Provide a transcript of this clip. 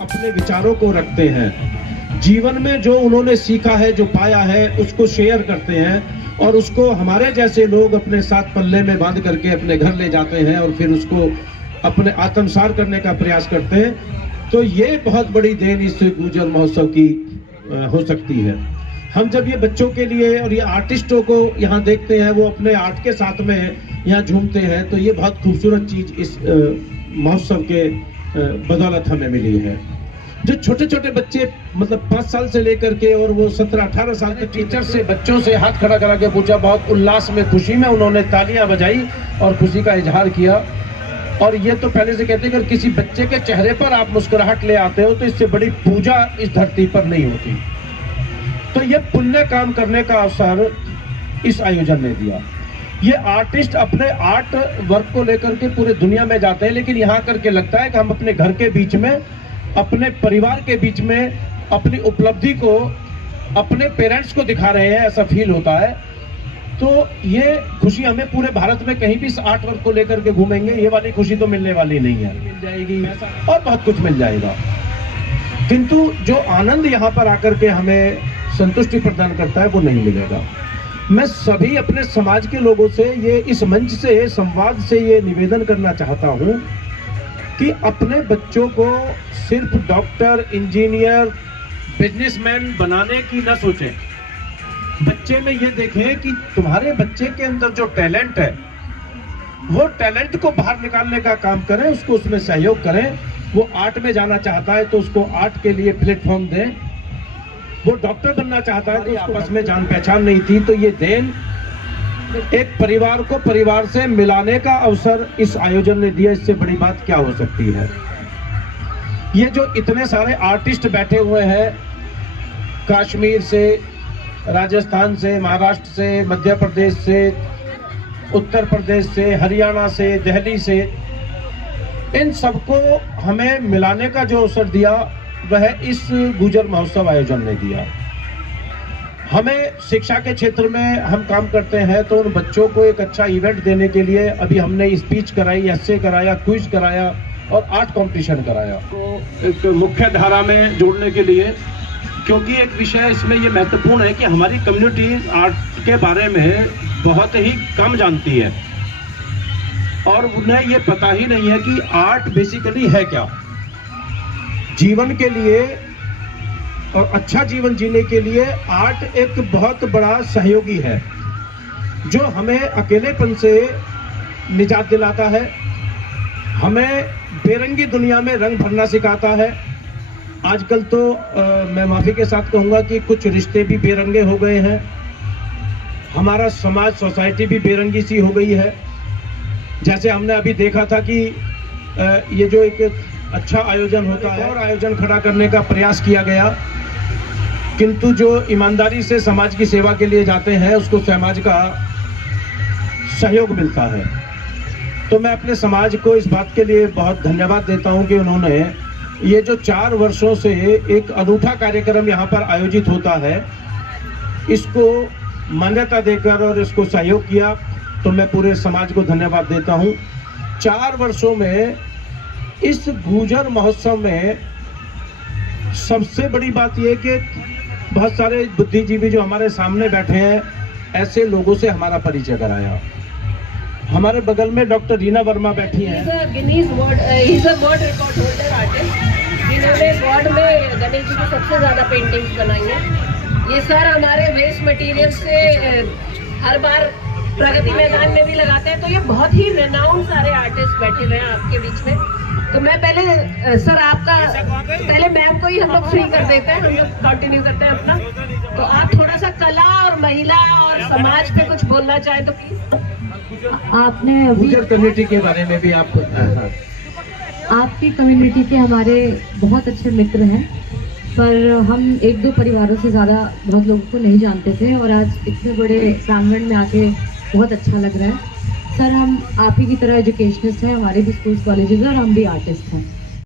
अपने विचारों को रखते हैं, जीवन में जो उन्होंने सीखा है, जो पाया है, उसको शेयर करते हैं और उसको हमारे जैसे लोग अपने साथ पल्ले में बांध करके अपने घर ले जाते हैं और फिर उसको अपने आत्मसात करने का प्रयास करते हैं। तो ये बहुत बड़ी देन इस गुर्जर महोत्सव की हो सकती है। हम जब ये बच्चों के लिए और ये आर्टिस्टों को यहाँ देखते हैं, वो अपने आर्ट के साथ में यहाँ झूमते हैं, तो ये बहुत खूबसूरत चीज इस महोत्सव के बदौलत हमें मिली है। जो छोटे छोटे बच्चे मतलब 5 साल से लेकर के और वो 17-18 साल के टीचर से बच्चों से हाथ खड़ा करा के पूछा, बहुत उल्लास में, खुशी में उन्होंने तालियां बजाई और खुशी का इजहार किया। और ये तो पहले से कहते हैं कि अगर किसी बच्चे के चेहरे पर आप मुस्कुराहट ले आते हो तो इससे बड़ी पूजा इस धरती पर नहीं होती। तो ये पुण्य काम करने का अवसर इस आयोजन ने दिया। ये आर्टिस्ट अपने आर्ट वर्क को लेकर के पूरे दुनिया में जाते हैं, लेकिन यहाँ करके लगता है कि हम अपने घर के बीच में, अपने परिवार के बीच में अपनी उपलब्धि को अपने पेरेंट्स को दिखा रहे हैं, ऐसा फील होता है। तो ये खुशी हमें पूरे भारत में कहीं भी इस आर्ट वर्क को लेकर के घूमेंगे, ये वाली खुशी तो मिलने वाली नहीं है। मिल जाएगी और बहुत कुछ मिल जाएगा, किंतु जो आनंद यहाँ पर आकर के हमें संतुष्टि प्रदान करता है वो नहीं मिलेगा। मैं सभी अपने समाज के लोगों से ये इस मंच से, संवाद से ये निवेदन करना चाहता हूँ कि अपने बच्चों को सिर्फ डॉक्टर, इंजीनियर, बिजनेसमैन बनाने की न सोचें। बच्चे में ये देखें कि तुम्हारे बच्चे के अंदर जो टैलेंट है, वो टैलेंट को बाहर निकालने का काम करें, उसको उसमें सहयोग करें। वो आर्ट में जाना चाहता है तो उसको आर्ट के लिए प्लेटफॉर्म दें। वो डॉक्टर बनना चाहता है तो आपस में जान पहचान नहीं थी, तो ये देन एक परिवार को परिवार से मिलाने का अवसर इस आयोजन ने दिया। इससे बड़ी बात क्या हो सकती है। ये जो इतने सारे आर्टिस्ट बैठे हुए हैं, कश्मीर से, राजस्थान से, महाराष्ट्र से, मध्य प्रदेश से, उत्तर प्रदेश से, हरियाणा से, दिल्ली से, इन सबको हमें मिलाने का जो अवसर दिया वह इस गुर्जर महोत्सव आयोजन ने दिया। हमें शिक्षा के क्षेत्र में हम काम करते हैं, तो उन बच्चों को एक अच्छा इवेंट देने के लिए अभी हमने स्पीच कराई, एस्से कराया, क्विज कराया और आर्ट कंपटीशन कराया। तो एक मुख्य धारा में जोड़ने के लिए, क्योंकि एक विषय इसमें ये महत्वपूर्ण है कि हमारी कम्युनिटी आर्ट के बारे में बहुत ही कम जानती है और उन्हें ये पता ही नहीं है कि आर्ट बेसिकली है क्या। जीवन के लिए और अच्छा जीवन जीने के लिए आर्ट एक बहुत बड़ा सहयोगी है, जो हमें अकेलेपन से निजात दिलाता है, हमें बेरंगी दुनिया में रंग भरना सिखाता है। आजकल तो मैं माफी के साथ कहूँगा कि कुछ रिश्ते भी बेरंगे हो गए हैं, हमारा समाज, सोसाइटी भी बेरंगी सी हो गई है। जैसे हमने अभी देखा था कि ये जो एक अच्छा आयोजन होता है और आयोजन खड़ा करने का प्रयास किया गया, किंतु जो ईमानदारी से समाज की सेवा के लिए जाते हैं उसको समाज का सहयोग मिलता है। तो मैं अपने समाज को इस बात के लिए बहुत धन्यवाद देता हूं कि उन्होंने ये जो 4 वर्षों से एक अनूठा कार्यक्रम यहाँ पर आयोजित होता है, इसको मान्यता देकर और इसको सहयोग किया। तो मैं पूरे समाज को धन्यवाद देता हूँ। 4 वर्षों में इस गुर्जर महोत्सव में सबसे बड़ी बात यह कि बहुत सारे बुद्धिजीवी जो हमारे सामने बैठे हैं, ऐसे लोगों से हमारा परिचय कराया। हमारे बगल में डॉक्टर रीना वर्मा बैठी हैं। वर्ल्ड रिकॉर्ड होल्डर आर्टिस्ट, जिन्होंने गॉड में गणेश जी की सबसे ज्यादा पेंटिंग्स बनाई है। ये सर हमारे वेस्ट मटेरियल से हर बार प्रगति मैदान में भी लगाते हैं। तो ये बहुत ही रेनाउंड सारे आर्टिस्ट बैठे हुए हैं आपके बीच में। तो मैं पहले सर आपका, पहले मैम को ही हम लोग फ्री कर देते हैं, हम लोग कंटिन्यू करते हैं अपना। तो आप थोड़ा सा कला और महिला और समाज पे कुछ बोलना चाहें तो प्लीज। आपने गुर्जर कम्युनिटी के बारे में भी आप, आपकी कम्युनिटी के हमारे बहुत अच्छे मित्र हैं, पर हम 1-2 परिवारों से ज़्यादा बहुत लोगों को नहीं जानते थे और आज इतने बड़े प्रांगण में आके बहुत अच्छा लग रहा है। सर हम आप ही की तरह एजुकेशनिस्ट हैं, हमारे भी स्कूल्स कॉलेजेस हैं और हम भी आर्टिस्ट हैं।